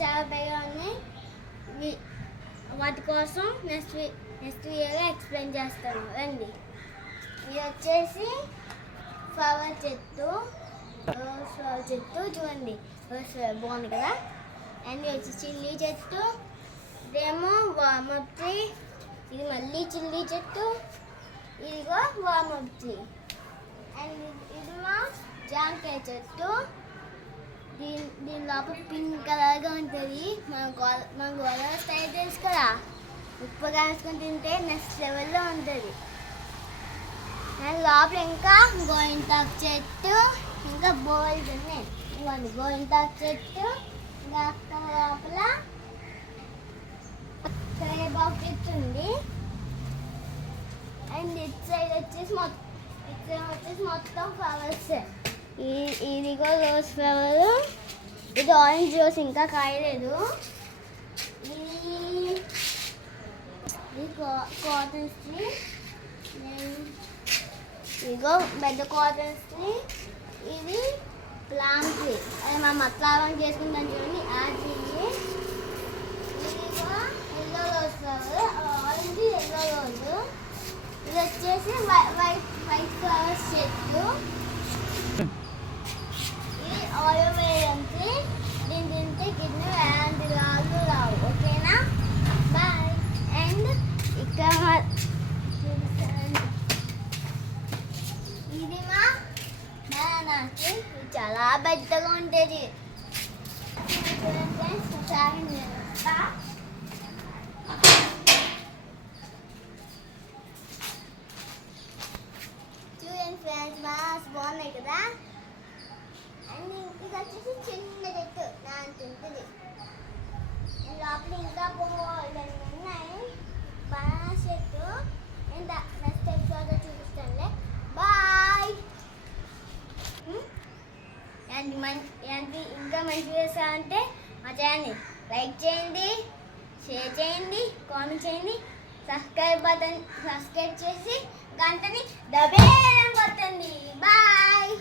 చాలా పైగా ఉన్నాయి. వాటి కోసం నెక్స్ట్ వీడియోలో ఎక్స్ప్లెయిన్ చేస్తాను. రండి. ఇది వచ్చేసి ఫ్లవర్ చెట్టు, రోజ్ ఫ్లవర్ చెట్టు. చూడండి, రోజ్ ఫ్లవర్ బాగుంది కదా. అండ్ ఇది వచ్చి చిల్లీ చెట్టు, ఇదేమో వామప్ ట్రీ, ఇది మళ్ళీ చిల్లీ చెట్టు, ఇదిగో వామప్ ట్రీ. అండ్ ఇది మా జాంకాయ చెట్టు. దీని లోపల పింక్ కలర్గా ఉంటుంది. మన గోదావరి స్టైల్ తెలుసు కదా, ఉప్పు కాసుకొని తింటే నెక్స్ట్ లెవెల్లో ఉంటుంది. అండ్ లోపల ఇంకా గోరింటాకు చెట్టు, ఇంకా బోల్డ్ ఉన్నాయి. ఇవ్వండి గోరింటాకు చెట్టు. ఇంకా అక్కడ లోపల కరివేపాకు చెట్టు ఉంది. అండ్ ఇటు సైడ్ వచ్చేసి మొత్తం ఫ్లవర్స్. ఇదిగో రోజ్ ఫ్లవర్, ఇది ఆరెంజ్ రోజ్ ఇంకా కాయలేదు. ఇది కాటన్ ట్రీ, ఇదిగో పెద్ద కాటన్ ట్రీ. ఇది ప్లామ్ ట్రీ, అది మా మట్లావం చేసుకుంటాం చూడండి ఆ ట్రీ. ఇదిగో yellow rose flower, orange yellow rose. ఇది వచ్చేసి వైట్ ఫ్లవర్స్ చెట్టు. ఇది ఆయుర్వేదంకి, దీని తింటే కిడ్నీ ఎలాంటి రాళ్ళు రావు. ఓకేనా, బాయ్. అండ్ ఇక్కడ ఇది మా బనానాకి, ఇది చాలా పెద్దగా ఉంటుంది. ఫ్రెండ్స్ ఒకసారి చూడండి ఫ్రెండ్స్, బాగున్నాయి కదా. అండ్ ఇది వచ్చేసి చిన్న చెట్టు దాని ఉంటుంది. లోపల ఇంకా బోల్డ్ ఉన్నాయి. బనానా చెట్టు. అండ్ నెక్స్ట్ ఎపిసోడ్లో చూపిస్తానులే. బాయ్. అండ్ ఇంకా మంచిగా చేస్తామంటే మా ఛానల్ని లైక్ చేయండి, షేర్ చేయండి, కామెంట్ చేయండి, సబ్స్క్రైబ్ చేసి గంటని దబేరం కొట్టండి. బాయ్.